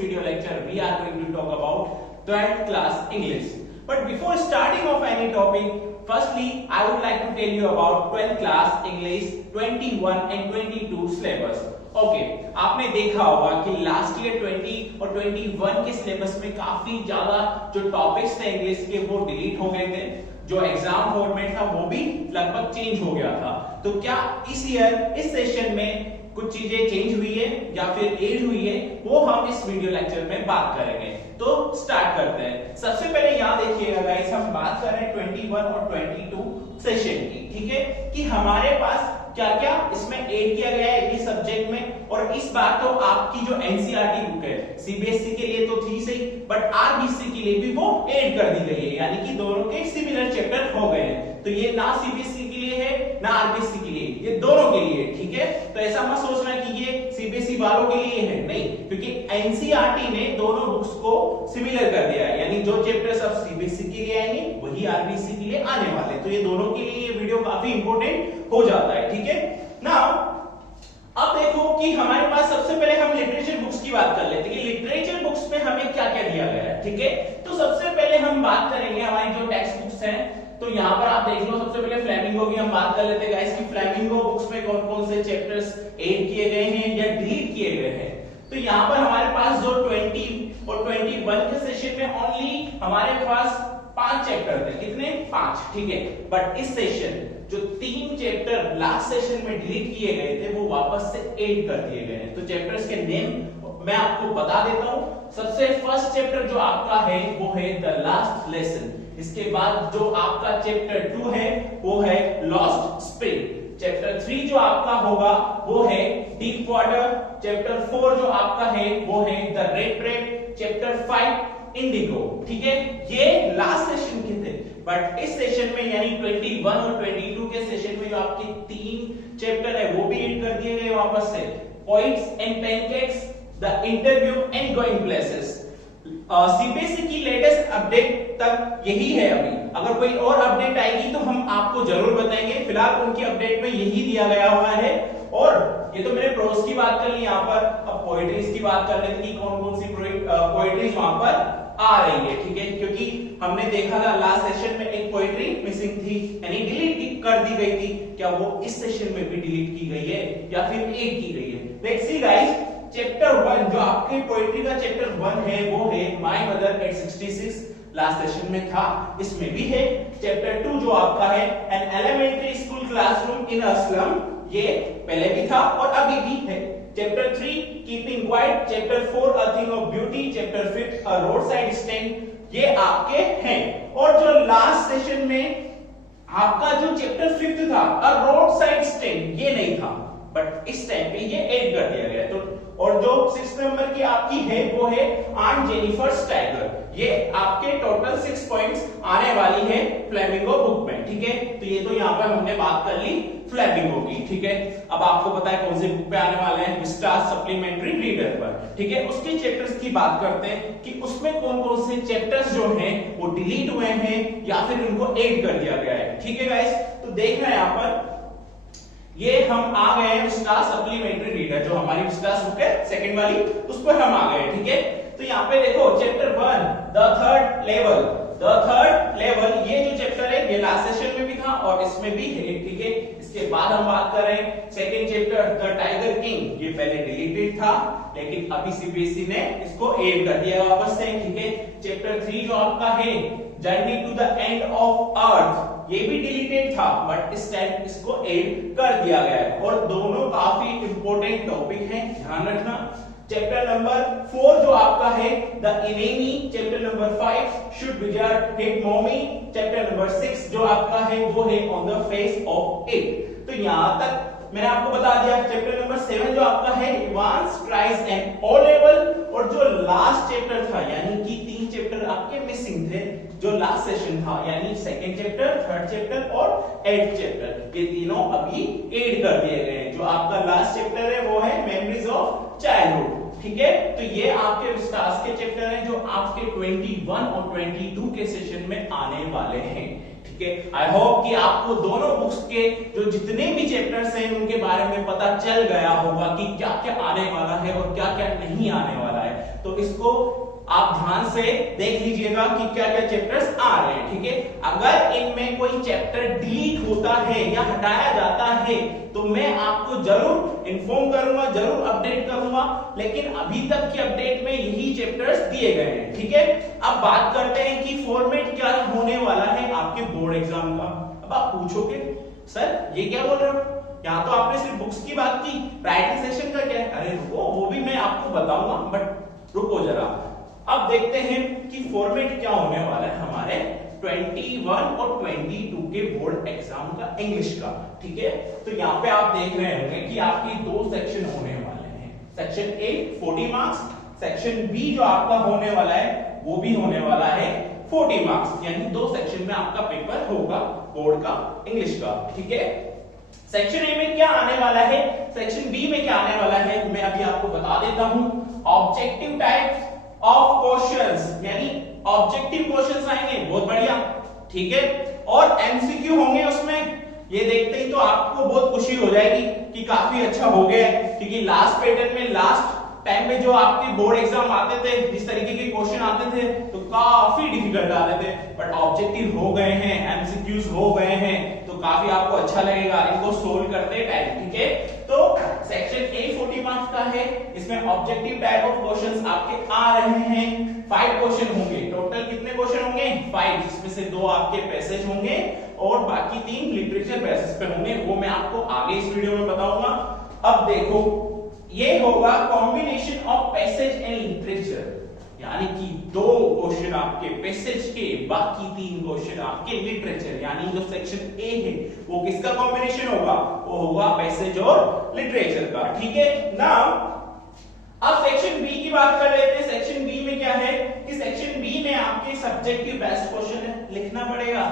video lecture we are going to talk about 12th class English. But before starting off any topic, firstly I would like to tell you about 12th class English 21 and 22 syllabus. Okay आपने देखा होगा कि last year 20 और 21 के syllabus में काफी ज्यादा जो टॉपिक्स थे इंग्लिश के वो डिलीट हो गए थे, जो एग्जाम फॉर्मेट था वो भी लगभग चेंज हो गया था। तो क्या इस ईयर इस सेशन में कुछ चीजें चेंज हुई है या फिर ऐड हुई है, वो हम इस वीडियो लेक्चर में बात करेंगे। तो स्टार्ट करते हैं। सबसे पहले यहाँ देखिएगा गाइस, हम बात कर रहे हैं 21 और 22 सेशन की, ठीक है, कि हमारे पास क्या क्या इसमें ऐड किया गया है ये सब्जेक्ट में। और इस बार तो आपकी जो एनसीईआरटी बुक है सीबीएसई के लिए तो थी सही, बट आरबीसी के लिए भी वो ऐड कर दी गई है, यानी कि दोनों के सिमिलर चैप्टर हो गए हैं। तो ये ना सीबीएसई के लिए है ना आरबीसी के लिए, ये दोनों के लिए, ठीक है। तो ऐसा मत सोचना कि ये सीबीएसई वालों के लिए है, नहीं, क्योंकि एनसीईआरटी ने दोनों बुक्स को सिमिलर कर दिया है, यानी जो चैप्टर्स अब सीबीएसई के लिए आएंगे वही आरबीसी के लिए आने वाले। तो ये दोनों के लिए ये वीडियो काफी इंपॉर्टेंट हो जाता है, ठीक है ना। अब देखो कि हमारे पास सबसे पहले हम लिटरेचर बुक्स की बात कर लेते हैं कि लिटरेचर बुक्स में हमें क्या क्या दिया गया है, ठीक है। तो सबसे पहले हम बात करेंगे हमारी जो टेक्स्ट बुक्स हैं। तो यहाँ पर आप देख लो, सबसे पहले फ्लेमिंगो की हम बात कर लेते हैं गाइस कि फ्लेमिंगो बुक्स में कौन कौन से चैप्टर्स ऐड किए गए हैं या डिलीट किए गए हैं। तो यहाँ पर हमारे पास जो 20 और 21 के सेशन में ओनली हमारे पास 5 चैप्टर थे, कितने 5, ठीक है। बट इस सेशन जो 3 चैप्टर लास्ट सेशन में डिलीट किए गए थे वो वापस से ऐड कर दिए गए हैं। तो चैप्टर्स के नेम मैं आपको बता देता हूं। सबसे फर्स्ट चैप्टर जो आपका है वो है द लास्ट लेसन। इसके बाद जो आपका चैप्टर 2 है वो है लॉस्ट स्पिरिट। चैप्टर 3 जो आपका होगा वो है डीप वाटर। चैप्टर 4 जो आपका है वो है the red bread. Chapter 5 Indigo, ठीक है। ये लास्ट सेशन के थे, बट इस सेशन में यानी 21 और 22 के सेशन में जो आपके 3 चैप्टर है वो भी ऐड कर दिए गए वापस से। Points and pancakes, the interview and going places. CBSE की लेटेस्ट अपडेट तक यही है अभी। अगर कोई और अपडेट आएगी तो हम आपको जरूर बताएंगे। फिलहाल उनकी अपडेट में यही दिया गया हुआ है। और ये तो मैंने प्रोज की बात कर ली यहाँ पर, अब पोएट्रीज की बात कर लेते हैं कि कौन कौन सी पोएट्रीज वहां पर आ रही है, ठीक है। क्योंकि हमने देखा था लास्ट सेशन में एक पोएट्री मिसिंग थी, यानी डिलीट कर दी गई थी। क्या वो इस सेशन में भी डिलीट की गई है या फिर ऐड की गई है? Let's see guys. चैप्टर 1 जो आपके पोएट्री का चैप्टर 1 है वो है my mother eight 66, last session में था, इसमें भी है। चैप्टर 2 जो आपका है an elementary school classroom in a slum, ये पहले भी था और अभी भी है। Chapter 3 keeping quiet. Chapter 4 a thing of beauty. Chapter 5 a roadside stand, ये आपके हैं। और जो लास्ट सेशन में आपका जो चैप्टर 5 था अ रोड साइड स्टैंड, ये नहीं था, बट इस टाइम पे ये ऐड कर दिया गया। तो और जो 6 नंबर की आपकी है वो है ऑन जेनिफर्स टाइगर। ये आपके टोटल 6 पॉइंट्स आने वाली है फ्लेमिंगो बुक में, ठीक है। तो ये तो यहाँ पर हमने बात कर ली फ्लेमिंगो की, ठीक है। अब आपको पता है कौन सी बुक पे आने वाले हैं, विस्टास सप्लीमेंट्री रीडर पर, ठीक है। उसके चैप्टर्स की बात करते हैं कि उसमें कौन कौन से चैप्टर्स जो हैं वो डिलीट हुए हैं या फिर उनको ऐड कर दिया गया है, ठीक है गाइस। तो देख रहे हैं यहाँ पर ये हम आ गए हैं विस्टास सप्लीमेंट्री रीडर, जो हमारी विस्टास बुक है सेकंड वाली, उस पर हम आ गए, ठीक है। तो यहाँ पे देखो chapter 1 the third level. The third level ये जो चैप्टर है ये लास्ट सेशन में भी था और इसमें भी है, ठीक है। इसके बाद हम बात कर रहे हैं second chapter the tiger king. ये पहले डिलीटेड था लेकिन अभी सीबीएसई ने इसको ऐड कर दिया वापस से, ठीक है। चैप्टर 3 जो आपका है journey to the end of earth, ये भी डिलीटेड था बट इस टाइम इसको ऐड कर दिया गया है। और दोनों काफी इंपॉर्टेंट टॉपिक हैं, ध्यान रखना। चैप्टर नंबर 4 जो आपका है the enemy. Chapter number 5 should wizard hit mommy. Chapter number 6 जो आपका है वो है on the face of it. तो यहां तक मैंने आपको बता दिया। चैप्टर नंबर 7 जो आपका है Evans tries an O level. और जो लास्ट चैप्टर था, यानी कि 3 चैप्टर आपके मिसिंग थे जो लास्ट सेशन था, यानी सेकंड चैप्टर, थर्ड चैप्टर और 8th चैप्टर, ये तीनों अभी ऐड कर दिए गए हैं। जो आपका लास्ट चैप्टर है वो है मेमोरीज ऑफ चाइल्डहुड, ठीक है। तो ये आपके विस्टास के चैप्टर हैं जो आपके 21 और 22 के सेशन में आने वाले हैं, ठीक है। आई होप कि आपको दोनों बुक्स के जो जितने भी चैप्टर्स हैं उनके बारे में पता चल गया होगा कि क्या क्या आने वाला है और क्या क्या नहीं आने वाला है। तो इसको आप ध्यान से देख लीजिएगा कि क्या क्या चैप्टर्स आ रहे हैं, ठीक है। अगर इनमें कोई चैप्टर डिलीट होता है या हटाया जाता है तो मैं आपको जरूर इन्फॉर्म करूंगा, जरूर अपडेट करूंगा, लेकिन अभी तक की अपडेट में यही चैप्टर्स दिए गए हैं, ठीक है। अब बात करते हैं कि फॉर्मेट क्या होने वाला है आपके बोर्ड एग्जाम का। अब आप पूछोगे सर ये क्या बोल रहे हो, यहाँ तो आपने सिर्फ बुक्स की बात की, राइटिंग सेशन का क्या है? अरे रुको, वो भी मैं आपको बताऊंगा, बट रुको जरा। अब देखते हैं कि फॉर्मेट क्या होने वाला है हमारे 21 और 22 के बोर्ड एग्जाम का इंग्लिश का, ठीक है। तो यहाँ पे आप देख रहे होंगे कि आपकी दो सेक्शन होने वाले हैं। Section A 40 marks, section B जो आपका होने वाला है वो भी होने वाला है 40 मार्क्स, यानी दो सेक्शन में आपका पेपर होगा बोर्ड का इंग्लिश का, ठीक है। सेक्शन ए में क्या आने वाला है, सेक्शन बी में क्या आने वाला है, मैं अभी आपको बता देता हूं। ऑब्जेक्टिव टाइप्स ऑफ क्वेश्चंस, यानी ऑब्जेक्टिव क्वेश्चंस आएंगे, बहुत बढ़िया, ठीक है। और एमसीक्यू होंगे उसमें। ये देखते ही तो आपको बहुत खुशी हो जाएगी कि काफी अच्छा हो गया है, क्योंकि लास्ट पैटर्न में लास्ट टाइम में जो आपके बोर्ड एग्जाम आते थे, जिस तरीके के क्वेश्चन आते थे तो काफी डिफिकल्ट आते थे, बट ऑब्जेक्टिव हो गए हैं, एमसीक्यूज हो गए हैं, तो काफी आपको अच्छा लगेगा इनको सोल्व करते टाइम, ठीक है। तो सेक्शन ए 40 मार्क्स का है, इसमें ऑब्जेक्टिव टाइप ऑफ क्वेश्चंस आपके आ रहे हैं। 5 क्वेश्चन होंगे, टोटल कितने क्वेश्चन होंगे? 5, जिसमें से 2 आपके पैसेज होंगे और बाकी 3 लिटरेचर बेसिस पे होंगे, वो मैं आपको आगे इस वीडियो में बताऊंगा। अब देखो, ये होगा combination of passage and literature, यानी कि 2 क्वेश्चन आपके पैसेज के, बाकी 3 क्वेश्चन आपके लिटरेचर, यानी जो सेक्शन ए है वो किसका कॉम्बिनेशन होगा? वो होगा पैसेज और लिटरेचर का, ठीक है ना। अब सेक्शन बी की बात कर लेते हैं। सेक्शन बी में क्या है कि सेक्शन बी में आपके सब्जेक्टिव बेस्ड क्वेश्चन लिखना पड़ेगा।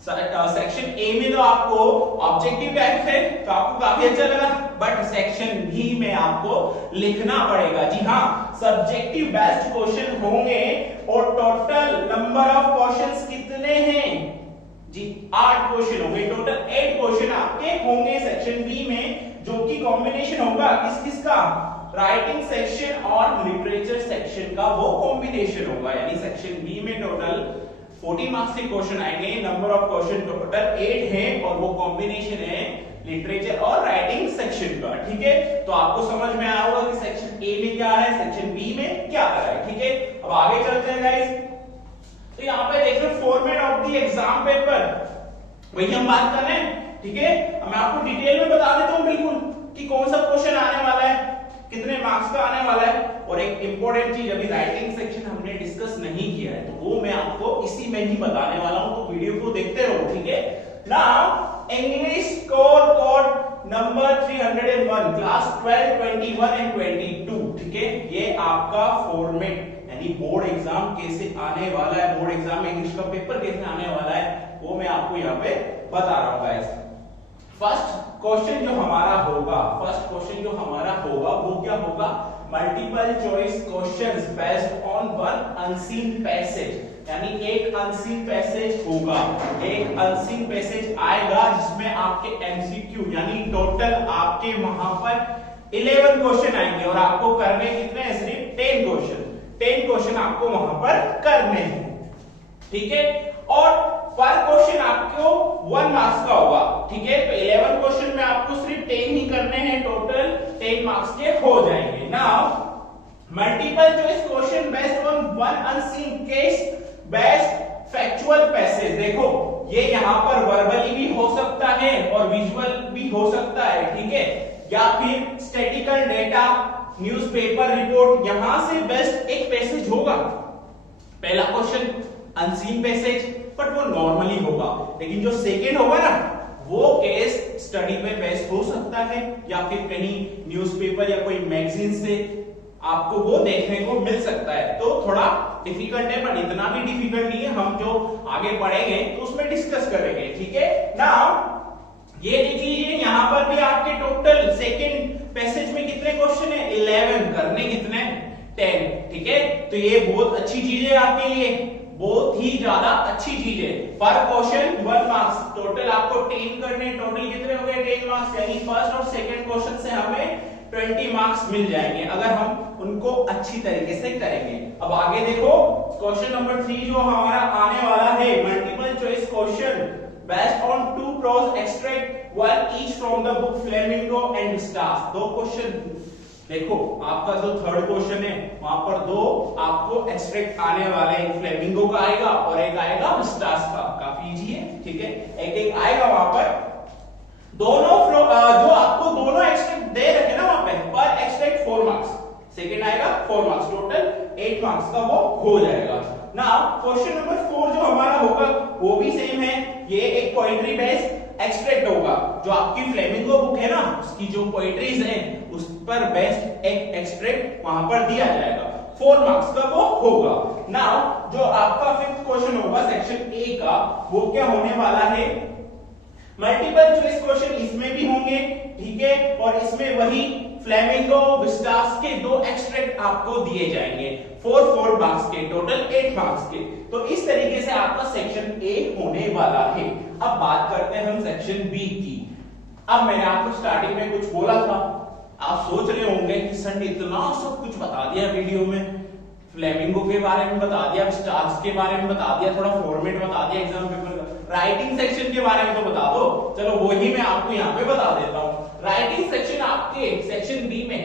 सेक्शन ए में तो आपको ऑब्जेक्टिव टाइप है, तो आपको काफी अच्छा लगा, बट सेक्शन बी में आपको लिखना पड़ेगा। जी हाँ, सब्जेक्टिव बेस्ड क्वेश्चन होंगे और टोटल नंबर ऑफ क्वेश्चंस कितने हैं जी? 8 क्वेश्चन होंगे, टोटल 8 क्वेश्चन आपके होंगे सेक्शन बी में, जो कि कॉम्बिनेशन होगा किस किस का? राइटिंग सेक्शन और लिटरेचर सेक्शन का वो कॉम्बिनेशन होगा, यानी सेक्शन बी में टोटल 40 मार्क्स के क्वेश्चन आएंगे, नंबर ऑफ क्वेश्चन टोटल 8 है और वो कॉम्बिनेशन है लिटरेचर और राइटिंग सेक्शन का, ठीक है। तो आपको समझ में आया होगा कि सेक्शन ए में क्या आ रहा है, सेक्शन बी में क्या आ रहा है, ठीक है। अब आगे चलते हैं गाइस। तो यहाँ पे देख लो format of the exam paper, वही हम बात कर रहे हैं, ठीक है। मैं आपको डिटेल में बता देता हूँ बिल्कुल कि कौन सा क्वेश्चन आने वाला है, कितने मार्क्स का आने वाला है। और एक इंपॉर्टेंट चीज, अभी राइटिंग सेक्शन हमने डिस्कस नहीं किया है, तो वो मैं आपको इसी में ही बताने वाला हूं, तो वीडियो को देखते रहो, ठीक है। Now English score code number 301 class 12, 21 and 22, ठीक है। ये आपका फॉर्मेट, यानी बोर्ड एग्जाम कैसे आने वाला है, बोर्ड एग्जाम में इंग्लिश का पेपर कैसे आने वाला है, वो मैं आपको यहाँ पे बता रहा हूँ गाइस। फर्स्ट क्वेश्चन जो हमारा होगा, फर्स्ट क्वेश्चन जो हमारा होगा वो क्या होगा? Multiple choice questions based on one unseen passage, यानी एक अनसीन पैसेज होगा, एक अनसीन पैसेज आएगा जिसमें आपके एमसीक्यू, यानी टोटल आपके वहां पर 11 क्वेश्चन आएंगे और आपको करने कितने हैं? सिर्फ 10 क्वेश्चन, 10 क्वेश्चन आपको वहां पर करने हैं, ठीक है। और पर क्वेश्चन आपको 1 मार्क्स का होगा, ठीक है। तो 11 क्वेश्चन में आपको सिर्फ 10 ही करने हैं, टोटल 10 मार्क्स के हो जाएंगे। Now multiple choice question based on one unseen case based factual passage, देखो ये यहाँ पर वर्बली भी हो सकता है और विजुअल भी हो सकता है, ठीक है, या फिर स्टैटिकल डेटा, न्यूज़पेपर रिपोर्ट, यहां से बेस्ट एक पैसेज होगा। पहला क्वेश्चन अनसीन पैसेज, बट वो नॉर्मली होगा, लेकिन जो सेकेंड होगा ना वो केस स्टडी पे बेस्ड हो सकता है, या फिर कहीं न्यूज़पेपर या कोई मैगजीन से आपको वो देखने को मिल सकता है। तो थोड़ा डिफिकल्ट है, पर इतना भी डिफिकल्ट नहीं है, हम जो आगे पढ़ेंगे तो उसमें डिस्कस करेंगे, ठीक है ना। ये देख लीजिए, यहां पर भी आपके टोटल सेकेंड पैसेज में कितने क्वेश्चन है? 11, करने कितने? 10, ठीक है। तो ये बहुत अच्छी चीज है आपके लिए, बहुत ही ज्यादा अच्छी चीज है। पर क्वेश्चन 1 मार्क्स, टोटल आपको 10 करने, टोटल कितने हो गए? 10 मार्क्स, यानी फर्स्ट और सेकंड क्वेश्चन से हमें 20 मार्क्स मिल जाएंगे अगर हम उनको अच्छी तरीके से करेंगे। अब आगे देखो क्वेश्चन नंबर 3 जो हमारा आने वाला है, multiple choice question based on two prose extract one each from the book Flamingo and stars. दो क्वेश्चन देखो, आपका जो थर्ड क्वेश्चन है वहां पर दो आपको एक्सट्रैक्ट आने वाले हैं, फ्लेमिंगो का आएगा और एक आएगा स्टार्स का। काफी इजी है, ठीक है, एक एक आएगा वहां पर। दोनों जो आपको दोनों एक्सट्रैक्ट दे रखे ना वहां पे, पर एक्सट्रैक्ट 4 मार्क्स, सेकंड आएगा 4 मार्क्स, टोटल 8 मार्क्स का वो हो जाएगा। नाउ क्वेश्चन नंबर 4 जो हमारा होगा वो भी सेम है, ये एक पोएट्री बेस्ड एक्सट्रैक्ट होगा। जो आपकी फ्लेमिंगो बुक है ना, उसकी जो पोएट्रीज हैं उस पर बेस्ड एक एक्सट्रैक्ट वहां पर दिया जाएगा, 4 मार्क्स का वो होगा। नाउ जो आपका फिफ्थ क्वेश्चन होगा सेक्शन ए का, वो क्या होने वाला है, मल्टीपल चॉइस क्वेश्चन इसमें भी होंगे, ठीक है, और इसमें वही फ्लेमिंगो विस्टास के दो एक्सट्रैक्ट आपको दिए जाएंगे, 4 मार्क्स के, टोटल 8 मार्क्स के। तो इस तरीके से आपका सेक्शन ए होने वाला है। अब बात करते हैं हम सेक्शन बी की। अब मैंने आपको स्टार्टिंग में कुछ बोला था, आप सोच रहे होंगे कि सर ने इतना सब कुछ बता दिया वीडियो में, फ्लेमिंगो के बारे में बता दिया, स्टार्स के बारे में बता दिया, थोड़ा फॉर्मेट बता दिया एग्जाम पेपर का, राइटिंग सेक्शन के बारे में तो बता दो। चलो वही मैं आपको यहाँ पे बता देता हूँ। राइटिंग सेक्शन आपके सेक्शन बी में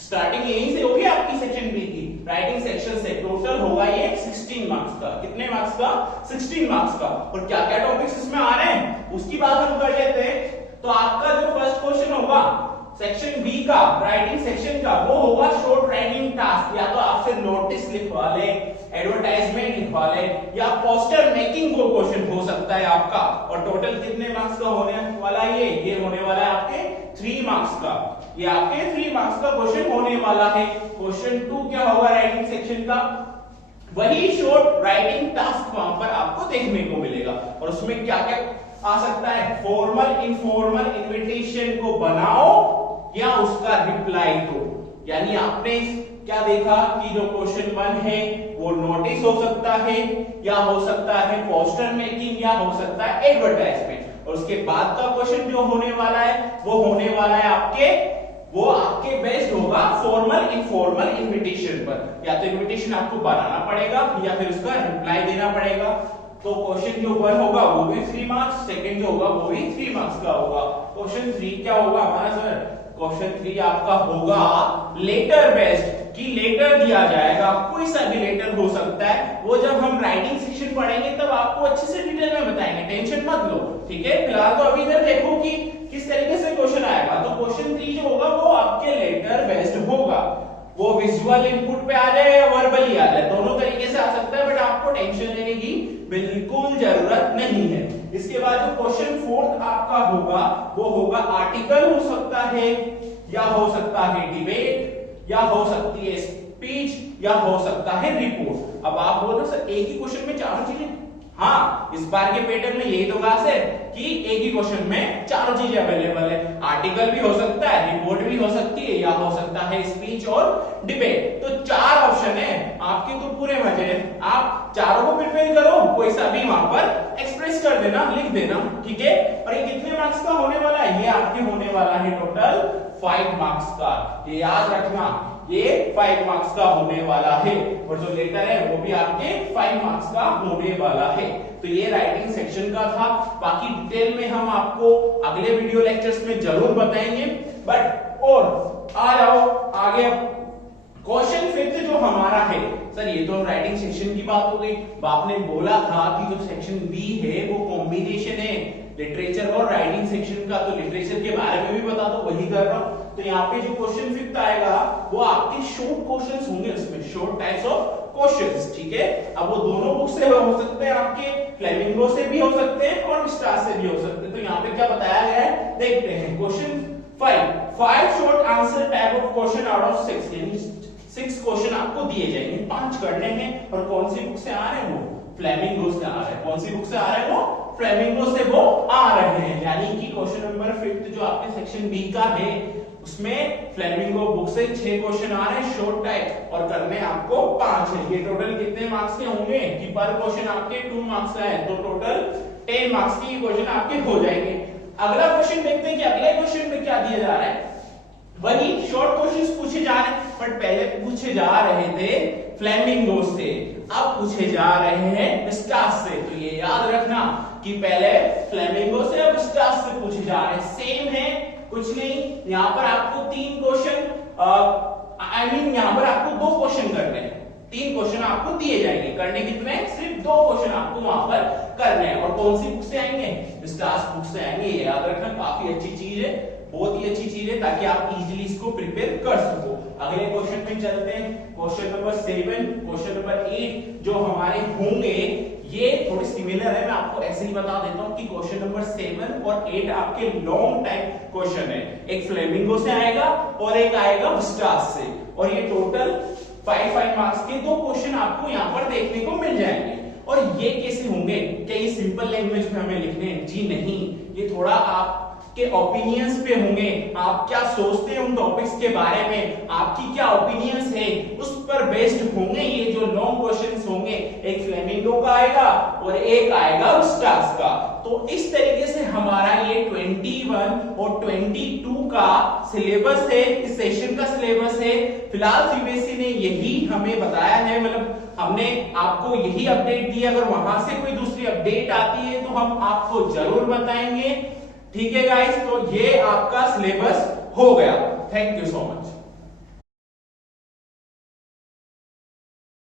स्टार्टिंग यहीं से होगी आपकी सेक्शन बी की, राइटिंग सेक्शन से टोटल होगा ये 16 मार्क्स का। कितने मार्क्स का? 16 मार्क्स का। और क्या क्या टॉपिक्स इसमें आ रहे हैं उसकी बात हम कर लेते हैं। तो आपका जो फर्स्ट क्वेश्चन होगा सेक्शन बी का, राइटिंग सेक्शन का, वो होगा शॉर्ट राइटिंग टास्क। या तो आपसे नोटिस लिखवा ले, एडवर्टाइजमेंट लिखवा ले, या पोस्टर मेकिंग को क्वेश्चन हो सकता है आपका। और टोटल कितने मार्क्स का होने वाला है ये होने वाला है आपके 3 मार्क्स का। ये आपके 3 मार्क्स का क्वेश्चन होने वाला है। क्वेश्चन 2 क्या होगा राइटिंग सेक्शन का, वही शॉर्ट राइटिंग टास्क वहां पर आपको देखने को मिलेगा। और उसमें क्या क्या आ सकता है, फॉर्मल इनफॉर्मल इन्विटेशन को बनाओ या उसका रिप्लाई दो। यानी आपने क्या देखा कि जो क्वेश्चन 1 है वो नोटिस हो सकता है, या हो सकता है पोस्टर मेकिंग, या हो सकता है एडवर्टाइजमेंट। और उसके बाद का क्वेश्चन जो होने वाला है वो होने वाला है आपके बेस्ड होगा फॉर्मल इनफॉर्मल इन्विटेशन पर। या तो इन्विटेशन आपको बनाना पड़ेगा या फिर उसका रिप्लाई देना पड़ेगा। तो क्वेश्चन जो 1 होगा वो भी 3 मार्क्स, सेकंड जो होगा वो भी 3 मार्क्स का होगा। क्वेश्चन 3 क्या होगा हमारा सर, क्वेश्चन 3 आपका होगा लेटर बेस्ड, कि लेटर दिया जाएगा, कोई सा भी लेटर हो सकता है। वो जब हम राइटिंग सेक्शन पढ़ेंगे तब आपको अच्छे से डिटेल में बताएंगे, टेंशन मत लो, ठीक है। फिलहाल तो अभी इधर देखो कि किस तरीके से क्वेश्चन आएगा। तो क्वेश्चन 3 जो होगा वो आपके लेटर बेस्ड होगा। वो विजुअल इनपुट पे आ जाए या वर्बली आ जाए, दोनों तरीके से आ सकता है, बट आपको टेंशन लेने की बिल्कुल जरूरत नहीं है। इसके बाद जो क्वेश्चन 4 आपका होगा वो होगा आर्टिकल हो सकता है, या हो सकता है डिबेट, या हो सकती है स्पीच, या हो सकता है रिपोर्ट। अब आप बोल रहे सर एक ही क्वेश्चन में चारों चीजें, हाँ, इस बार के पैटर्न में यही तो खास है कि एक ही क्वेश्चन में चारों चीजें अवेलेबल है। आर्टिकल भी हो सकता है, रिपोर्ट भी हो सकती है, या हो सकता है स्पीच और डिबेट। तो 4 ऑप्शन है आपके, तो पूरे मजे हैं। आप चारों को प्रिपेयर करो, कोई सा भी वहां पर एक्सप्रेस कर देना, लिख देना, ठीक है। और ये कितने मार्क्स का होने वाला है, ये आपके होने वाला है टोटल 5 मार्क्स का। ये याद रखना, ये 5 मार्क्स का होने वाला है। और जो लेटर है वो भी आपके 5 मार्क्स का होने वाला है। तो ये राइटिंग सेक्शन का था। बाकी डिटेल में हम आपको अगले वीडियो लेक्चर्स में जरूर बताएंगे। बट और आ जाओ आगे, क्वेश्चन 5 जो हमारा है सर, ये तो हम राइटिंग सेक्शन की बात हो गई। आपने बोला था कि जो सेक्शन बी है वो कॉम्बिनेशन है लिटरेचर और राइटिंग सेक्शन का, तो लिटरेचर के बारे में भी बता दो, वही कर रहा हूं। तो यहाँ पे जो क्वेश्चन 5 आएगा वो आपके शॉर्ट क्वेश्चंस होंगे, उसमें शॉर्ट टाइप्स ऑफ क्वेश्चंस, ठीक है। अब वो दोनों बुक से हो सकते हैं, आपके फ्लेमिंगो से भी हो सकते हैं और स्टार से भी हो सकते हैं। तो यहाँ पे क्या बताया गया है देखते हैं। Question 5 short answer type of question out of 6, यानी 6 क्वेश्चन आपको दिए जाएंगे, 5 करने हैं। और कौन सी बुक से आ रहे हैं वो, फ्लेमिंगो से आ रहे हैं। कौन सी बुक से आ रहे हैं वो, फ्लेमिंगो से वो आ रहे हैं। यानी कि क्वेश्चन नंबर 5 जो आपके सेक्शन बी का है उसमें फ्लेमिंगो बुक से 6 क्वेश्चन आ रहे हैं शॉर्ट टाइप, और करने आपको 5 है। ये टोटल कितने मार्क्स के होंगे कि पर क्वेश्चन आपके 2 मार्क्स का है, तो टोटल 10 मार्क्स के क्वेश्चन आपके हो जाएंगे। अगला क्वेश्चन देखते हैं कि अगले क्वेश्चन में क्या दिया जा रहा है। वही शॉर्ट क्वेश्चंस पूछे जा रहे हैं, बट पहले पूछे जा रहे थे फ्लेमिंगो से, अब पूछे जा रहे हैं स्टार्स से। तो ये याद रखना कि पहले फ्लेमिंगो से, अब स्टार्स से पूछे जा रहे हैं। सेम है, कुछ नहीं। यहाँ पर आपको 3 क्वेश्चन, यहाँ पर आपको 2 क्वेश्चन करने हैं। 3 क्वेश्चन आपको दिए जाएंगे, करने कितने? सिर्फ 2 क्वेश्चन आपको वहां पर करने हैं। और कौन सी बुक से आएंगे? स्टार्स बुक से आएंगे। ये याद रखना, काफी अच्छी चीज है, बहुत ही अच्छी चीज है, ताकि आप इजीली इसको प्रिपेयर कर सको। अगले क्वेश्चन पे चलते हैं, क्वेश्चन नंबर 7, क्वेश्चन नंबर 8 जो हमारे होंगे ये थोड़े सिमिलर है। मैं आपको ऐसे ही बता देता हूं कि क्वेश्चन नंबर 7 और 8 आपके लॉन्ग टाइम क्वेश्चन है। एक फ्लेमिंगो से आएगा और एक आएगा स्टार्स से, और ये टोटल 5 मार्क्स के 2 क्वेश्चन आपको यहाँ पर देखने को मिल जाएंगे। और ये कैसे होंगे? क्या ये सिंपल लैंग्वेज में हमें लिखने हैं? जी नहीं, ये थोड़ा आपके ओपिनियंस पे होंगे। आप क्या सोचते हैं उन टॉपिक्स के बारे में, आपकी क्या ओपिनियंस है, उस पर बेस्ड होंगे ये जो लॉन्ग क्वेश्चंस होंगे। एक फ्लेमिंगो का आएगा और एक आएगा स्टार्स का। तो इस तरीके से हमारा ये 21 और 22 का सिलेबस है, इस सेशन का सिलेबस है। फिलहाल सीबीएसई ने यही हमें बताया है, मतलब हमने आपको यही अपडेट दी। अगर वहां से कोई दूसरी अपडेट आती है तो हम आपको जरूर बताएंगे। ठीक है गाइस, तो ये आपका सिलेबस हो गया। Thank you so much.